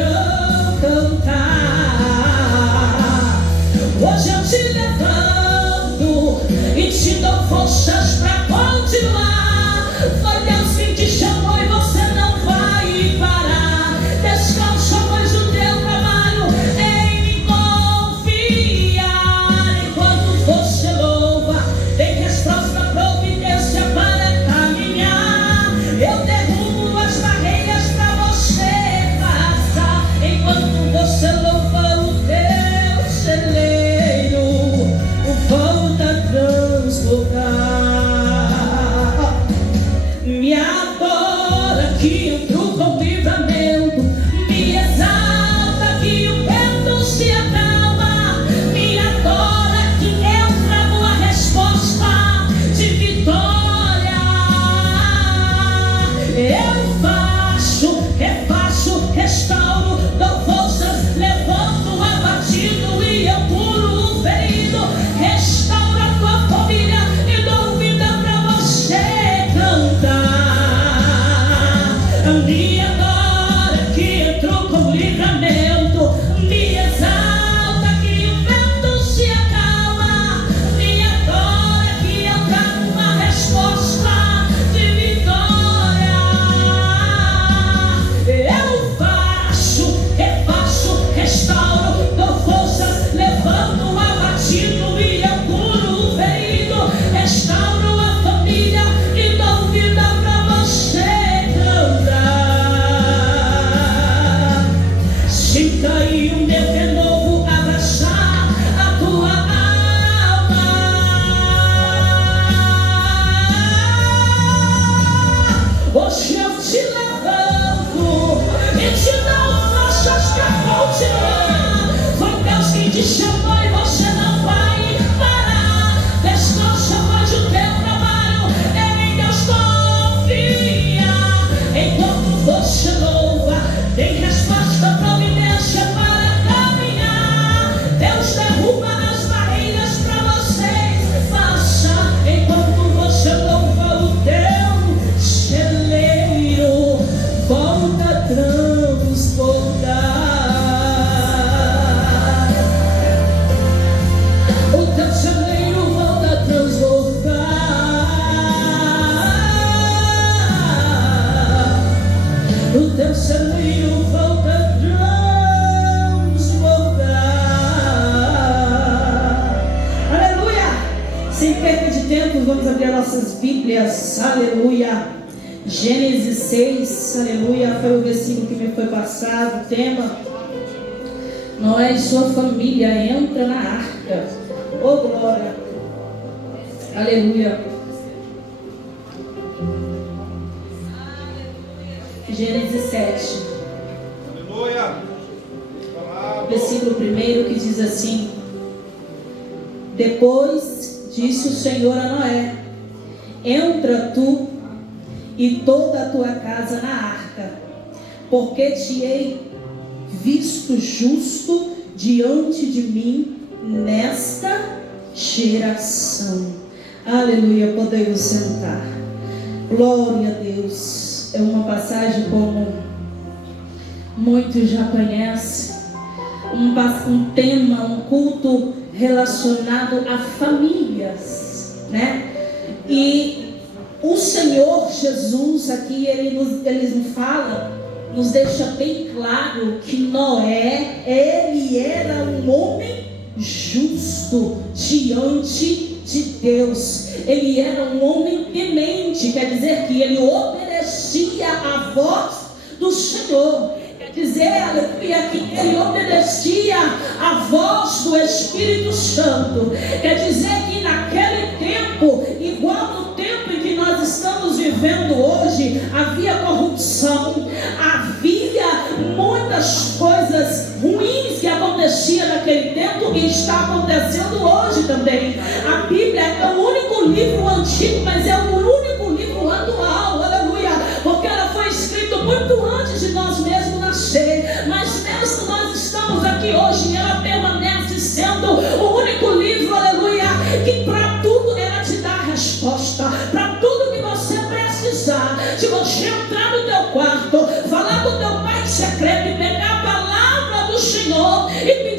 irão cantar. Hoje eu te levanto e te dou forças para continuar. Foi Deus que te chamou e você não vai parar. Descansa, pois o teu trabalho é em confiar. Enquanto você louva, tem resposta, providência para caminhar. Eu derrubo as barreiras para você passar. Enquanto você louva o teu celeiro, volta a transbordar. Me adora que entrou com livramento, me exalta que o vento se acalma, me adora que eu trago a resposta de vitória. Eu faço, refaço, restauro, dou forças, levanto o abatido e eu curo o ferido. Restauro a tua família e dou vida pra você cantar. Me adora que entrou com livramento, me exalta que o vento se acalma, me adora que eu trago uma resposta de vitória. Eu faço, refaço, restauro, dou forças, levanto o abatido e eu curo o ferido. Restauro a família e dou vida pra você cantar. Sinta aí o meu renovo abraçar a tua alma. Hoje eu te levanto e te dou forças pra continuar. Foi Deus que te chamou e você não vai parar. Descansa, pois o teu trabalho é em Deus confiar. Enquanto você louva, tem resposta, providência para caminhar. Deus derruba as barreiras para você passar. Enquanto você louva o teu celeiro, volta a transbordar. O teu celeiro volta a transbordar. O teu celeiro volta a transbordar. Aleluia! Sem perda de tempo, vamos abrir nossas Bíblias. Aleluia! Gênesis 6, aleluia, foi o versículo que me foi passado. O tema: Noé e sua família entra na arca. Oh glória! Aleluia! Gênesis 7, Aleluia. versículo 1, que diz assim: Depois disse o Senhor a Noé: Entra tu e toda a tua casa na arca, porque te hei visto justo diante de mim nesta geração. Aleluia, podemos sentar. Glória a Deus. É uma passagem como muitos já conhecem, um tema, um culto relacionado a famílias, né? E o Senhor Jesus aqui, ele nos fala, nos deixa bem claro que Noé, ele era um homem justo diante de Deus. Ele era um homem temente, quer dizer que ele obedecia à voz do Senhor. Quer dizer, aleluia, que ele obedecia à voz do Espírito Santo. Quer dizer que naquele tempo, igual no tempo em que nós estamos vivendo hoje, havia corrupção, havia muitas coisas ruins que aconteciam naquele tempo e está acontecendo hoje também. A Bíblia é o único livro antigo, mas é o único livro atual, aleluia, porque ela foi escrita muito antes de nós mesmos nascer, mas mesmo nós estamos aqui hoje, ela permanece sendo o único livro, aleluia, que para tudo ela te dá a resposta, para tudo que você precisar. Se você entrar no teu quarto, falar com teu pai secreto e pegar a palavra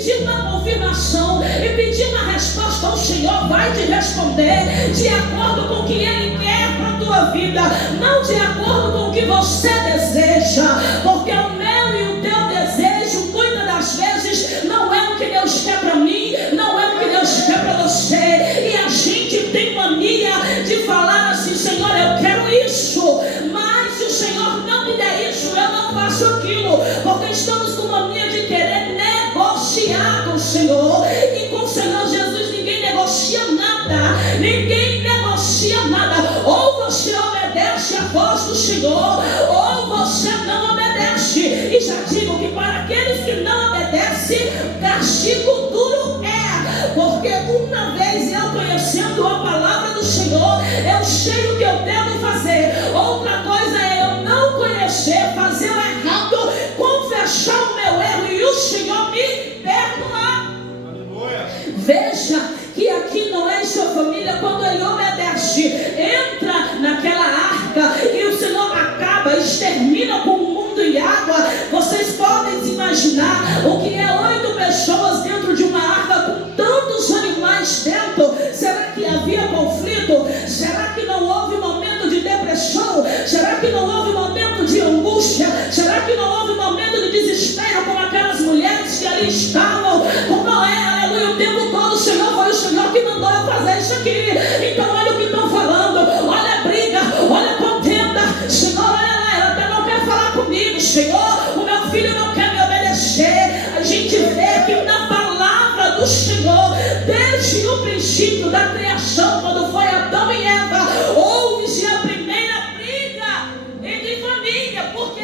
pedir uma confirmação, e pedir uma resposta, o Senhor vai te responder de acordo com o que Ele quer para a tua vida, não de acordo com o que você deseja, porque o meu e o teu desejo, muitas das vezes, não é o que Deus quer para mim, não é o que Deus quer para você. E a gente tem mania de falar assim: Senhor, eu quero isso, mas se o Senhor não me der isso, eu não faço aquilo, porque estamos com mania de querer negociar com o Senhor. E com o Senhor Jesus ninguém negocia nada, ninguém negocia nada. Ou você obedece a voz do Senhor, ou você não obedece. E já digo que para aqueles que não obedecem, castigo duro é, porque uma vez eu conhecendo a palavra do Senhor, eu sei o que eu devo fazer. Outra coisa é eu não conhecer, fazer o errado, confessar o meu erro e o Senhor me perdoar. Aleluia. Veja que aqui Noé e sua família, quando ele obedece, entra naquela arca e o Senhor acaba, extermina com o mundo e água. Vocês podem se imaginar o que é 8 pessoas dentro de uma arca com tantos animais dentro. Será que havia conflito? Será que não houve momento de depressão? Será que não houve momento de angústia? Será que não houve momento de desespero com aquelas mulheres que ali estavam com Noé? Aleluia, o tempo todo o Senhor foi o Senhor que mandou eu fazer isso aqui. Então olha o que estão falando, olha a briga, olha a contenda. Senhor, olha lá, ela até não quer falar comigo. Senhor, o meu filho não quer me obedecer. A gente vê que na palavra do Senhor, desde o princípio da criação, quando foi Adão e Eva, houve-se a primeira briga entre família. Por quê?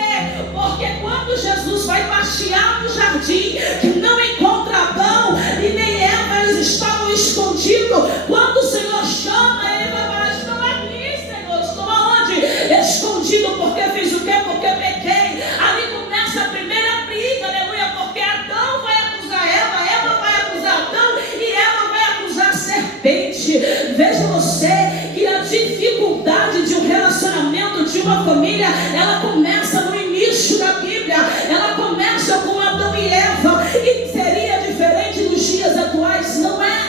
Porque quando Jesus vai passear no jardim, que não encontra Adão e nem Eva, eles estavam escondidos. Quando o Senhor chama, ele vai falar: estou aqui, Senhor. Estou aonde? Escondido. Porque fiz o quê? Porque pequei. Ali começa a primeira briga, aleluia, porque Adão vai acusar Eva, Eva vai acusar Adão e Eva vai acusar a serpente. Veja você que a dificuldade de um relacionamento, de uma família, ela começa no início da Bíblia, ela começa com Adão e Eva, e seria diferente nos dias atuais, não é?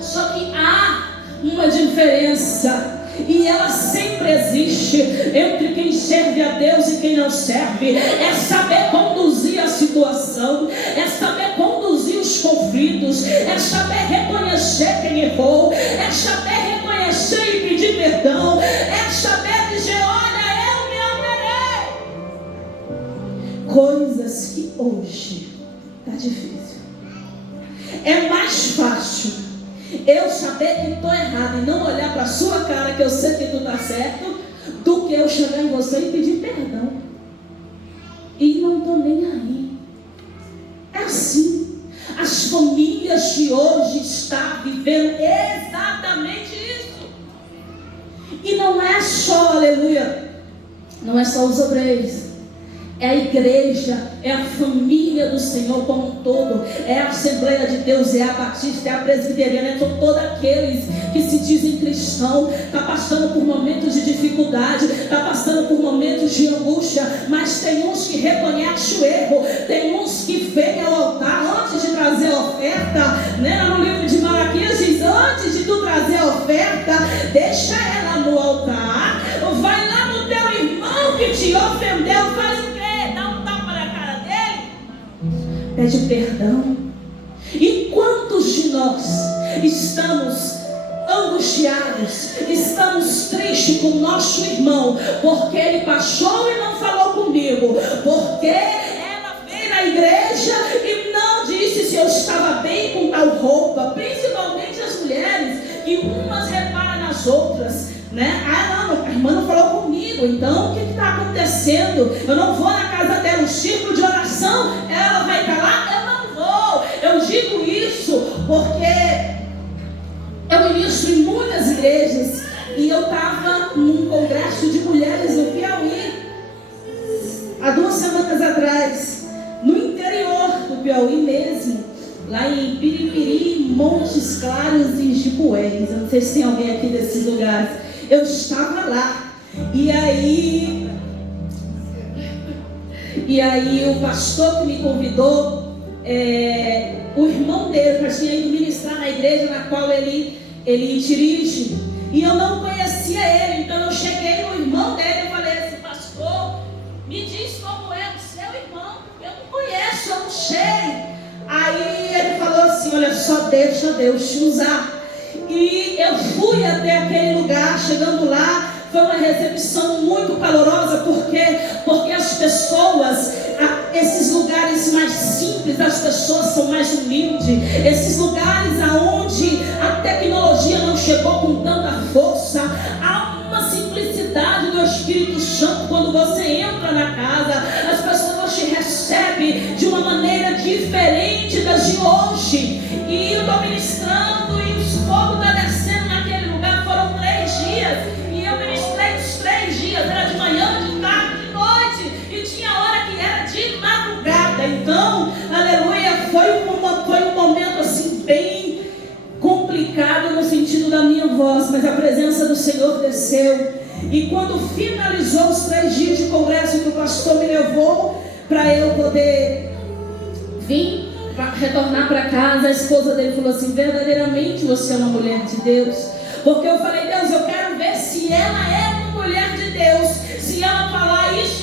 Só que há uma diferença, e ela sempre existe, entre quem serve a Deus e quem não serve. É saber conduzir a situação, é saber conduzir os conflitos, é saber reconhecer quem errou, é saber reconhecer e pedir perdão, é saber dizer: olha, eu me alterei. Coisas que hoje está difícil. É mais fácil eu saber que estou errado e não olhar para a sua cara, que eu sei que tu está certo, do que eu chegar em você e pedir perdão. E não estou nem aí. É assim. As famílias de hoje estão vivendo exatamente isso. E não é só, aleluia, não é só os obreiros. É a igreja, é a família do Senhor como um todo, é a Assembleia de Deus, é a Batista, é a Presbiteriana, são todos aqueles que se dizem cristãos, está passando por momentos de dificuldade, está passando por momentos de angústia, mas tem uns que reconhecem o erro, tem uns que vêm ao altar antes de trazer a oferta, né? No livro de Malaquias diz: antes de tu trazer a oferta, deixa ela no altar, vai lá no teu irmão que te ofendeu, faz o quê? Dá um tapa na cara dele, pede perdão. E quantos de nós estamos angustiados, estamos tristes com o nosso irmão, porque ele passou e não falou comigo, porque ela veio na igreja e não disse se eu estava bem com tal roupa, principalmente as mulheres, que umas reparam nas outras, né? Ah, não, a irmã não falou comigo, então o que está acontecendo? Eu não vou na casa dela, um círculo de oração, ela vai estar lá? Eu não vou. Eu digo isso porque eu ministro em muitas igrejas e eu estava num congresso de mulheres no Piauí há 2 semanas atrás, no interior do Piauí mesmo, lá em Piripiri, Montes Claros e Jipués. Eu não sei se tem alguém aqui desses lugares. Eu estava lá e aí o pastor que me convidou, o irmão dele já tinha ido ministrar na igreja na qual ele dirige, e eu não conhecia ele. Então eu cheguei no irmão dele e falei assim: pastor, me diz como é o seu irmão, eu não conheço, eu não sei. Aí ele falou assim: olha só, deixa Deus te usar. E eu fui até aquele lugar. Chegando lá, foi uma recepção muito calorosa, porque as pessoas, esses lugares mais simples, as pessoas são mais humildes. Esses lugares aonde a tecnologia não chegou com tanta força, há uma simplicidade do Espírito Santo. Quando você entra na casa, as pessoas te recebem de uma maneira diferente das de hoje. E eu estou ministrando e os fogos estão descendo naquele lugar. Foram 3 dias e eu ministrei os 3 dias, era de manhã, de tarde, de noite, e tinha hora que era de madrugada. Então, aleluia, foi um momento assim bem complicado no sentido da minha voz, mas a presença do Senhor desceu. E quando finalizou os 3 dias de congresso que o pastor me levou para eu poder vir retornar para casa, a esposa dele falou assim: verdadeiramente você é uma mulher de Deus. Porque eu falei: Deus, eu quero ver se ela é uma mulher de Deus, se ela falar isso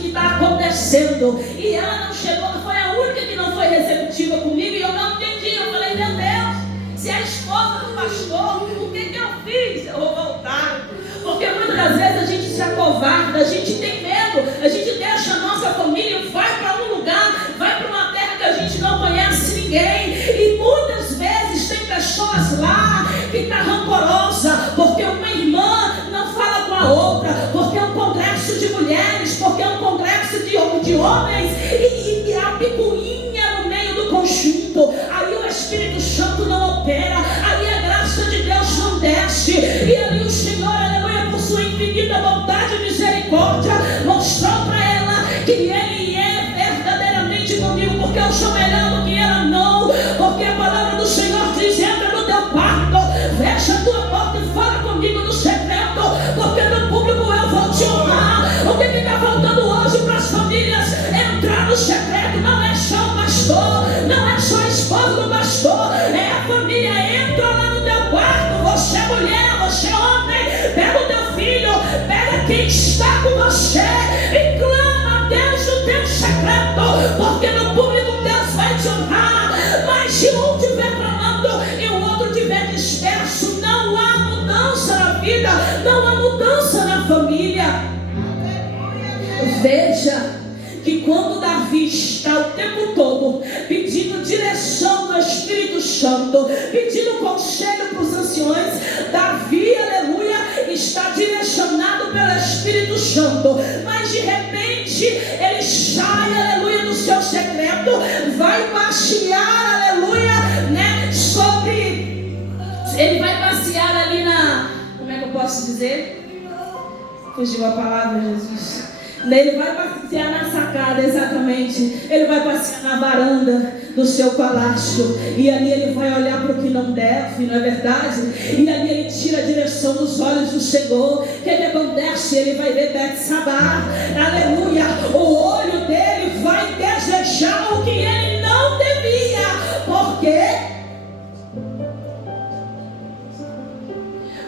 que está acontecendo. E ela não chegou, foi a única que não foi receptiva comigo, e eu não entendi. Eu falei: meu Deus, se é a esposa do pastor, o que eu fiz? Eu vou voltar. Porque muitas das vezes a gente se acovarda, a gente tem medo, a gente deixa a nossa família, vai para um lugar, vai para uma terra que a gente não conhece ninguém. E muitas vezes tem pessoas lá que estão rancorosa, porque uma irmã não fala com a outra, porque é um congresso de mulheres, porque é um congresso de homens, e a picuinha no meio do conjunto. Aí o Espírito Santo não opera, aí a graça de Deus não desce, e ali o Senhor, aleluia, por sua infinita bondade e misericórdia, mostrou para ela que Ele é verdadeiramente comigo, porque eu sou melhor do que ela não. Porque a palavra do Senhor diz: entra no teu quarto, fecha a tua porta e fala comigo no secreto, porque no público eu vou te honrar. O que está faltando hoje para as famílias? Entrar no secreto. Não é só o pastor, não é só a esposa do pastor, é a família. Entra lá no teu quarto, você é mulher, você é homem, pega o teu filho, pega quem está com você e clama a Deus no teu secreto, porque no público Deus vai te honrar. Mas se um estiver clamando e o outro estiver disperso, não há mudança na vida, não há mudança na família. Veja que quando Davi está o tempo todo pedindo direção do Espírito Santo, pedindo conselho para os anciões, Davi, aleluia, está direcionado pelo Espírito Santo. Mas de repente ele sai, aleluia, do seu secreto, vai passear, aleluia, né, ele vai passear ali na, como é que eu posso dizer? Fugiu a palavra, Jesus. Ele vai passear na sacada, exatamente. Ele vai passear na varanda do seu palácio. E ali ele vai olhar para o que não deve, não é verdade? E ali ele tira a direção dos olhos do Senhor. O que acontece? Ele vai ver Betsabá. Aleluia. O olho dele vai desejar o que ele não devia. Por quê?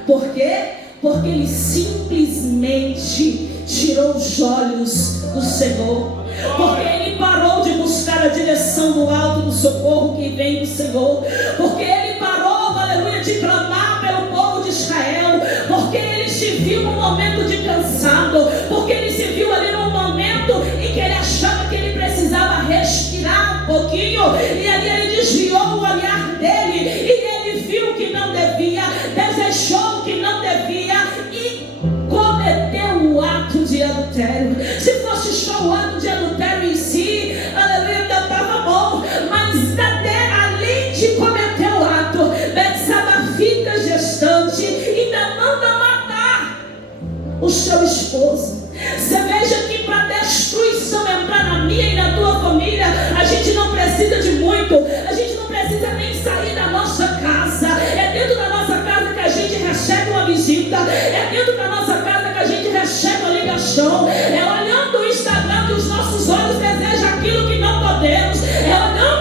Por quê? Porque ele simplesmente tirou os olhos do Senhor. Porque ele parou de buscar a direção do alto do socorro que vem do Senhor. Porque ele parou, aleluia, de clamar pelo povo de Israel. Porque ele se viu num momento de cansado. Porque ele se viu ali num momento em que ele achava que ele precisava respirar um pouquinho. E ali ele desviou o olhar dele. E ele viu que não devia, desejou que não devia e cometeu o ato de adultério. Se fosse só o ato de adultério em si, aleluia, ainda estava bom. Mas além de cometer o ato, Betsabá fica gestante e ainda manda matar o seu esposo. Você veja que para destruição entrar na minha e na tua família, a gente não precisa de muito, a gente não precisa nem sair da nossa casa. É dentro da nossa casa que a gente recebe uma visita, é dentro da nossa casa que a gente recebe uma ligação, é olhando o Instagram que os nossos olhos desejam aquilo que não podemos, é olhando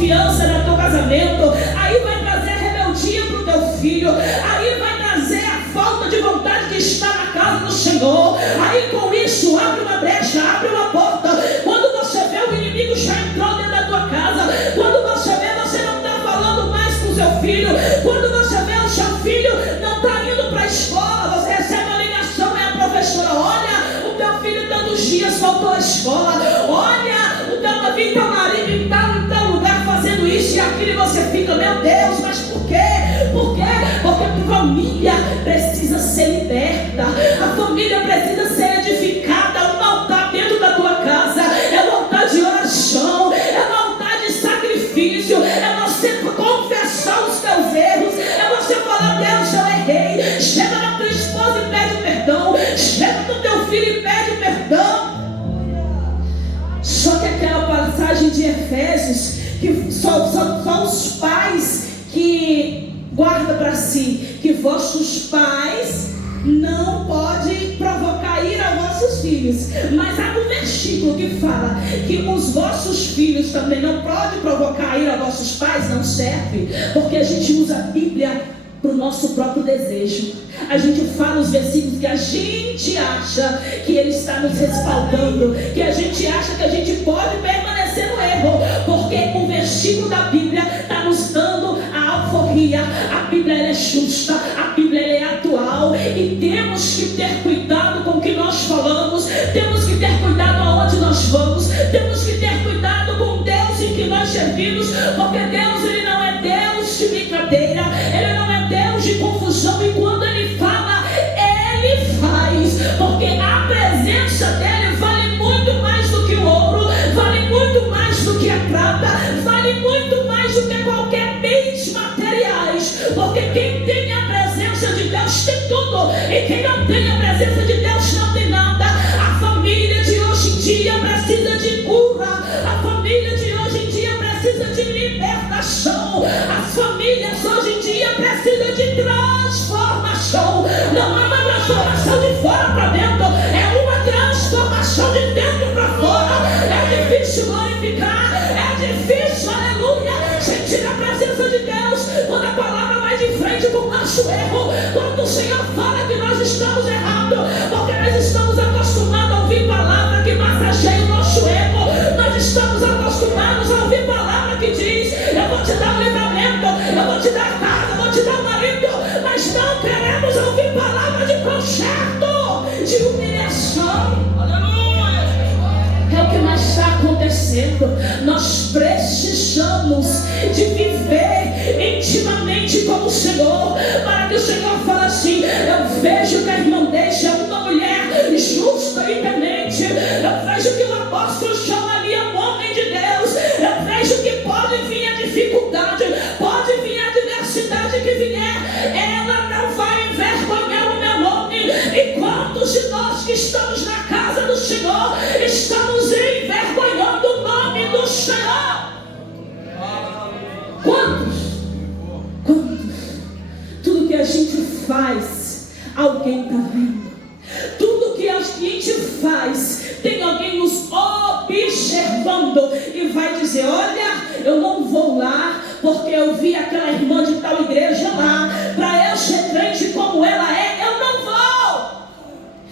desconfiança no teu casamento, aí vai trazer a rebeldia para o teu filho, aí vai trazer a falta de vontade de estar na casa do Senhor. Aí com isso abre uma brecha, abre uma porta. Quando você vê o inimigo já entrou dentro da tua casa, quando você vê você não está falando mais com o seu filho, quando você vê o seu filho não está indo para a escola, você recebe uma ligação, é a professora: olha, o teu filho tantos dias faltou à escola, olha, o teu filho está marido em tal lugar fazendo isso e aquilo, e você fica: meu Deus, mas por quê? Por quê? Porque a família precisa ser liberta, a família precisa ser edificada. Um altar dentro da tua casa é um altar de oração, é um altar de sacrifício, é você confessar os teus erros, é você falar: Deus, eu errei. Chega na tua esposa e pede perdão, chega no teu filho e pede perdão. Só que aquela passagem de Efésios, que só os pais que guarda para si, que vossos pais não podem provocar ira aos vossos filhos. Mas há um versículo que fala que os vossos filhos também não podem provocar ira aos vossos pais. Não serve, porque a gente usa a Bíblia para o nosso próprio desejo. A gente fala os versículos que a gente acha que ele está nos respaldando, que a gente acha que a gente pode permanecer no erro, porque o versículo da Bíblia está nos dando a alforria. A Bíblia ela é justa, a Bíblia ela é atual, e temos que ter cuidado com o que nós falamos, temos que ter cuidado aonde nós vamos, temos que ter cuidado com o Deus em que nós servimos, porque Deus ele não é Deus de brincadeira, ele não é Deus de confusão, e quando ele fala, ele faz, porque a presença dele vale muito mais do que o ouro, vale muito mais do que a prata, vale muito mais do que qualquer bens materiais, porque quem tem a presença de Deus tem tudo, e quem não tem a presença de Deus não tem nada. A família de hoje em dia precisa de cura, a família de hoje em dia precisa de libertação, as famílias hoje em dia precisam de transformação. Não é uma transformação de fora para dentro, é uma transformação de dentro para fora. É difícil glorificar, é difícil, aleluia, sentir a presença de Deus quando a palavra vai de frente com o nosso erro, quando o Senhor fala que nós estamos errados, porque nós estamos acostumados a ouvir palavra que massageia o nosso erro, nós estamos acostumados a ouvir palavra que diz: eu vou te dar um livramento, eu vou te dar casa, eu vou te dar um marido, mas não queremos ouvir palavra de conserto, de humilhação. É o que mais está acontecendo. Nós precisamos de viver intimamente com o Senhor, para que o Senhor fale assim: eu vejo que a irmã deixa uma mulher justa e temente, eu vejo que o apóstolo chama ali um homem de Deus, eu vejo que pode vir a dificuldade, pode vir a adversidade que vier, ela não vai envergonhar o meu nome. E quantos de nós que estamos na casa do Senhor estamos envergonhando o nome do Senhor? Quantos? Tudo que a gente faz, alguém está vendo. Tudo que a gente faz, tem alguém nos observando e vai dizer: olha, eu não vou lá porque eu vi aquela irmã de tal igreja lá, para eu ser crente como ela é, eu não vou.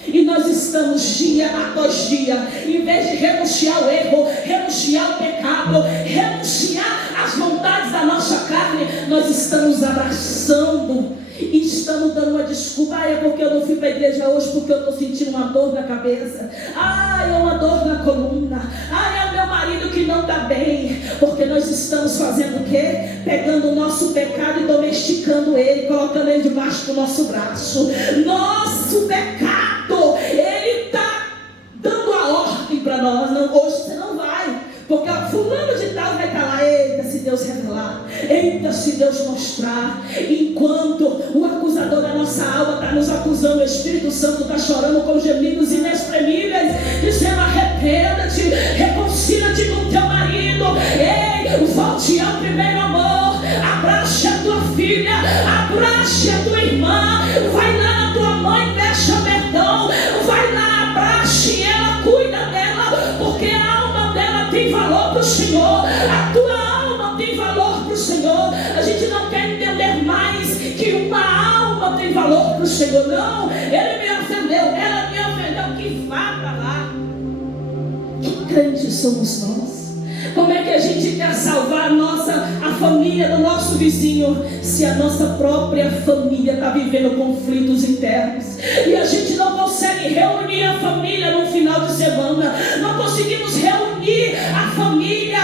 E nós estamos dia após dia, em vez de renunciar ao erro, renunciar ao pecado, renunciar às vontades da nossa carne, nós estamos abraçando e estamos dando uma desculpa: é porque eu não fui para a igreja hoje, porque eu estou sentindo uma dor na cabeça, é uma dor na coluna, é o meu marido que não está bem. Porque nós estamos fazendo o quê? Pegando o nosso pecado e domesticando ele, colocando ele debaixo do nosso braço. Nosso pecado, ele está dando a ordem para nós: não, hoje você não vai, porque fulano de tal vai estar lá. Eita, se Deus revelar, eita, se Deus mostrar. Enquanto o acusador da nossa alma está nos acusando, o Espírito Santo está chorando com gemidos inexprimíveis, dizendo: arrependa-te, reconcilia-te com teu marido, volte ao primeiro amor, abrace a tua filha, abrace a tua irmã, vai lá na tua mãe, peça perdão, vai lá, abrace ela, cuida dela, porque a alma dela tem valor para o Senhor, a tua alma tem que uma alma tem valor para o Senhor. Não, ele me ofendeu, ela me ofendeu, que vá para lá. Que crentes somos nós? Como é que a gente quer salvar a família do nosso vizinho, se a nossa própria família está vivendo conflitos internos? E a gente não consegue reunir a família no final de semana, não conseguimos reunir a família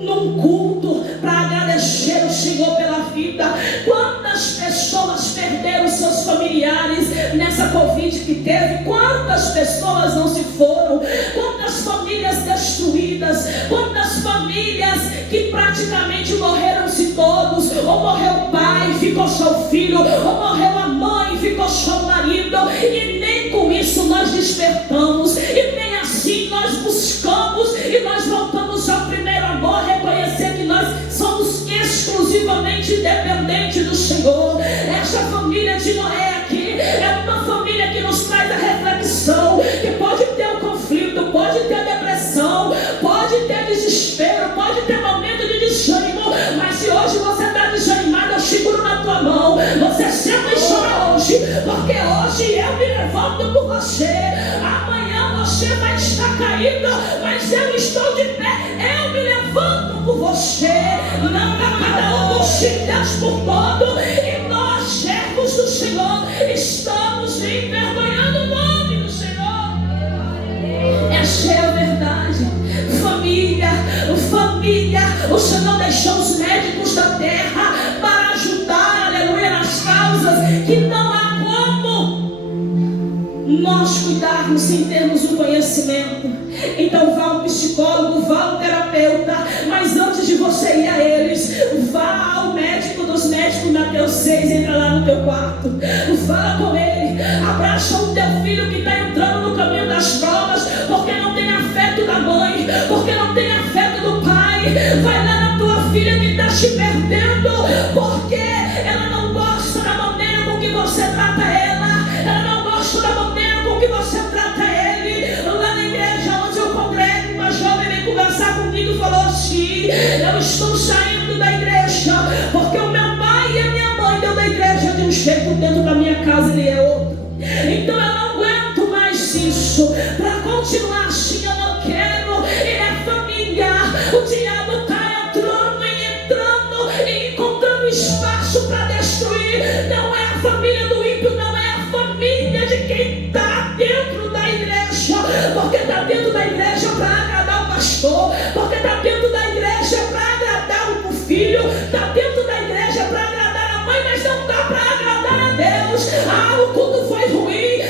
num culto para agradecer o Senhor pela vida. Quantas pessoas perderam seus familiares nessa Covid que teve? Quantas pessoas não se foram? Quantas famílias destruídas? Quantas famílias que praticamente morreram-se todos? Ou morreu o pai, ficou só o filho, ou morreu a mãe, ficou só o marido, e nem com isso nós despertamos, e nem assim nós buscamos e nós voltamos ao primeiro amor, reconhecer que nós somos exclusivamente dependentes do Senhor. Essa família de Noé aqui é uma família que nos traz a reflexão que pode ter um conflito, pode ter depressão, pode ter desespero, pode ter momento de desânimo, mas se hoje você está desanimado, eu seguro na tua mão. Você sempre chora hoje, porque hoje eu me levanto por você. Amanhã você vai estar caído, mas eu estou de pé, eu me levanto por você. Não é cada um por si, Deus por todo, e nós, servos do Senhor, estamos envergonhando o nome do Senhor. Essa é a verdade. Família, o Senhor deixou os médicos da terra para ajudar, aleluia, nas causas que não há como nós cuidarmos sem termos um conhecimento. Então vá ao psicólogo, vá ao terapeuta, mas antes de você ir a eles, vá ao médico dos médicos, Mateus 6, entra lá no teu quarto, fala com ele, abraça o teu filho que está entrando no caminho das provas, porque não tem afeto da mãe, porque não tem afeto do pai. Vai lá na tua filha que está se perdendo, porque ela não gosta da maneira com que você trata ela, ela não gosta da maneira com que você trata ele. Lá na igreja onde eu congrego, uma jovem veio conversar comigo e falou assim: eu estou saindo da igreja porque o meu pai e a minha mãe deu da igreja de um jeito, dentro da minha casa ele é outro. Então eu não aguento mais isso. Para continuar assim eu não quero. E a família, o diabo está entrando e encontrando espaço para destruir. Não é a família do ímpio, não é a família de quem está dentro da igreja, porque está dentro da igreja para agradar o pastor, porque está dentro da igreja para agradar o filho, está dentro da igreja para agradar a mãe, mas não dá para agradar a Deus. O culto foi ruim,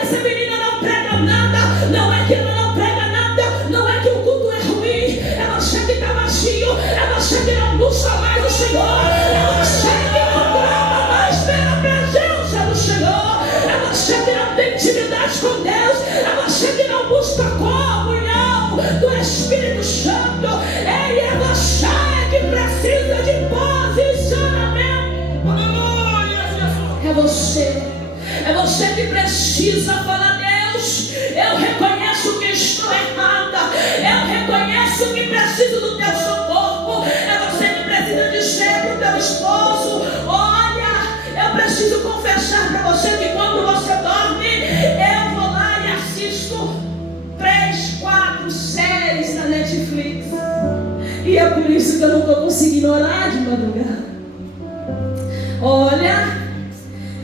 essa menina não prega nada. Não é que ela não prega nada, não é que o culto é ruim, é você que está vazio, é você que não busca mais o Senhor, é você que não clama mais pela presença do Senhor, é você que não tem intimidade com Deus, é você que não busca a comunhão do Espírito Santo. É você que precisa de posicionamento. Aleluia, Jesus. É você que precisa falar: Deus, eu reconheço que estou errada, eu reconheço que preciso do teu socorro. É você que precisa dizer para o teu esposo: olha, eu preciso confessar para você que quando você dorme, eu vou lá e assisto 3, 4 séries na Netflix, e é por isso que eu não estou conseguindo orar de madrugada. Olha,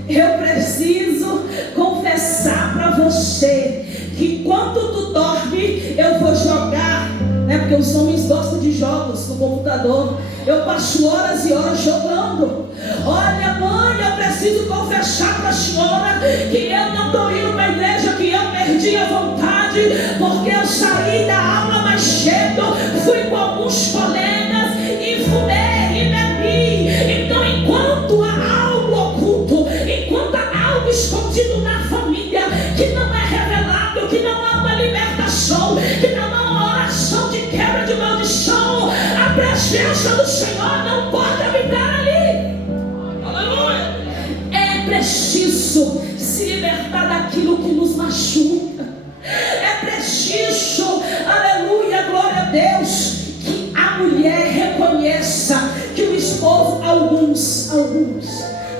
eu preciso confessar para você que quando tu dorme, eu vou jogar, né? Porque os homens gostam de jogos no computador. Eu passo horas e horas jogando. Olha, mãe, eu preciso confessar para a senhora que eu não estou indo para a igreja, que eu perdi a vontade, porque eu saí da aula mais cedo, fui com alguns colegas e fumei e bebi. Então, enquanto há algo oculto, enquanto há algo escondido na família que não é revelado, que não há uma libertação, que não há uma oração de quebra de maldição, a presença do Senhor não pode habitar ali. Aleluia. É preciso se libertar daquilo que nos machuca. É preciso, aleluia, glória a Deus, que a mulher reconheça que o esposo, alguns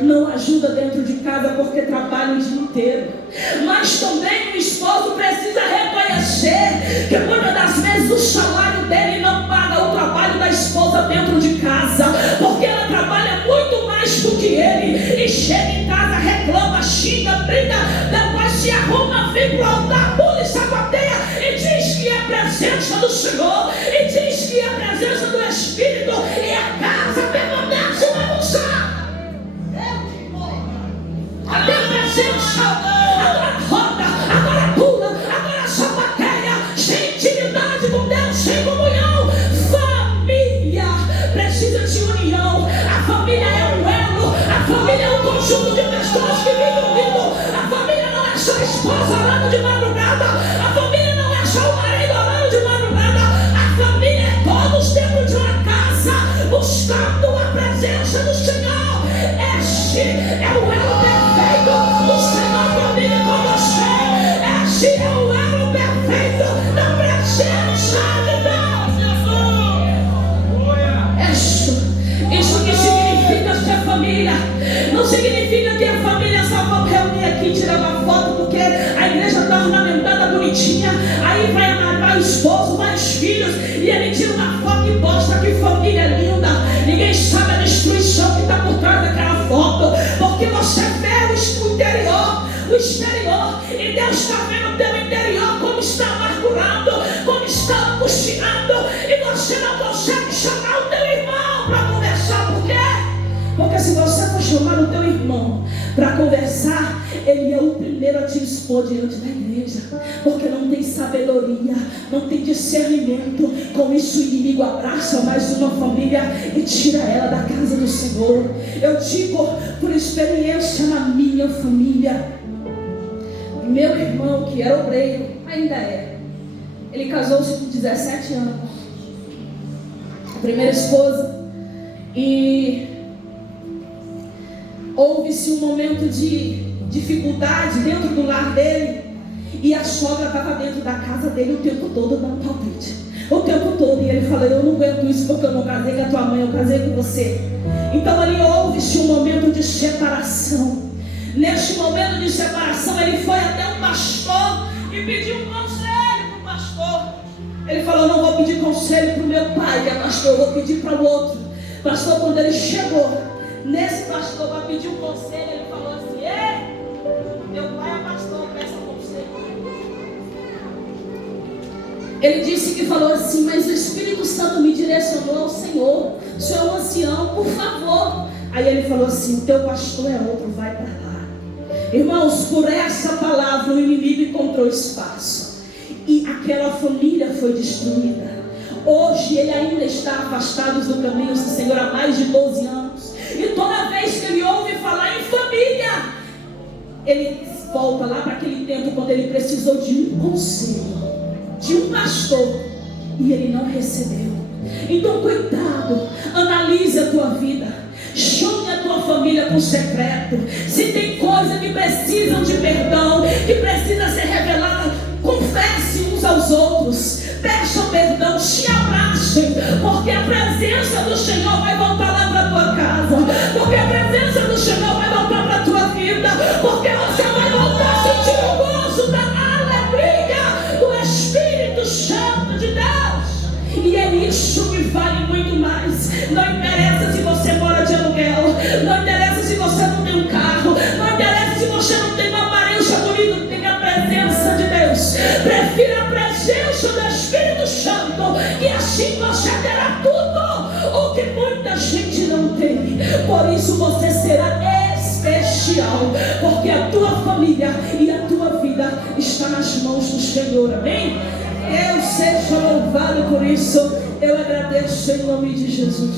não ajuda dentro de casa porque trabalha o dia inteiro. Mas também o esposo precisa reconhecer que muitas das vezes o salário dele não paga o trabalho da esposa dentro de casa, porque ela trabalha muito mais do que ele, e chega em casa, reclama, xinga, briga, depois se arruma, vem pro altar, pula e sapateia e diz que é a presença do Senhor, e diz que é a presença do Espírito, e a casa permanece bagunçada. Até a presença, agora roda, agora pula, agora sapateia, sem intimidade com Deus, sem comunhão. Família precisa de união. A família é um elo, a família é um conjunto de pessoas que vivem unido. A família não é só a esposa orando de madrugada, a família não é só o marido orando de madrugada, a família é todos dentro de uma casa, buscando a presença do Senhor. Este é o elo perfeito do Senhor que vive com você. Este é o elo perfeito da presença de Deus. Isso que significa ser família. Não significa que a família só vai reunir aqui e tirar uma foto porque a igreja está ornamentada, bonitinha. Aí vai amarrar o esposo, vai os filhos, e ele tira uma foto e posta. Que família linda. Ninguém sabe a destruição que está por trás daquela foto, porque você vê o interior, e Deus está vendo o teu interior, como está amargurado, como está angustiado, e você não consegue chamar o teu irmão para conversar. Por quê? Porque se você for chamar o teu irmão para conversar, ele é o primeiro a te expor diante da igreja, porque não tem sabedoria, não tem discernimento. Com isso o inimigo abraça mais uma família e tira ela da casa do Senhor. Eu digo por experiência na minha família. Meu irmão, que era obreiro, ainda é, ele casou-se com 17 anos, a primeira esposa, e houve-se um momento de dificuldade dentro do lar dele, e a sogra estava dentro da casa dele o tempo todo dando palpite, o tempo todo, e ele falou: eu não aguento isso porque eu não casei com a tua mãe, eu casei com você. Então ali houve-se um momento de separação. Neste momento de separação, ele foi até um pastor e pediu um conselho para o pastor. Ele falou: não vou pedir conselho para o meu pai, que é pastor, eu vou pedir para o outro. Pastor, quando ele chegou nesse pastor para pedir um conselho, ele falou assim: ei, meu pai é pastor, peça conselho. Ele disse que falou assim: mas o Espírito Santo me direcionou ao Senhor, o Senhor é um ancião, por favor. Aí ele falou assim: o teu pastor é outro, vai para lá. Irmãos, por essa palavra o inimigo encontrou espaço, e aquela família foi destruída. Hoje ele ainda está afastado do caminho do Senhor há mais de 12 anos, e toda vez que ele ouve falar em família, ele volta lá para aquele tempo quando ele precisou de um conselho, de um pastor, e ele não recebeu. Então cuidado, analise a tua vida, chame a tua família com secreto. Se tem coisa que precisam de perdão, que precisa ser revelada, confesse uns aos outros, peçam perdão, se abracem, porque a presença do Senhor vai voltar lá para a tua casa, porque a presença do Senhor vai voltar para a tua vida, porque você vai voltar a sentir o gozo da alegria do Espírito Santo de Deus. E é isso que vale muito mais. Não interessa se você mora de aluguel, não interessa se você não tem um carro, não interessa se você não tem uma aparência bonita, tem a presença de Deus. Prefira a presença do Espírito Santo, que assim você terá tudo o que muita gente não tem. Por isso você será especial, porque a tua família e a tua vida está nas mãos do Senhor. Amém? Deus seja louvado por isso. Eu agradeço em nome de Jesus.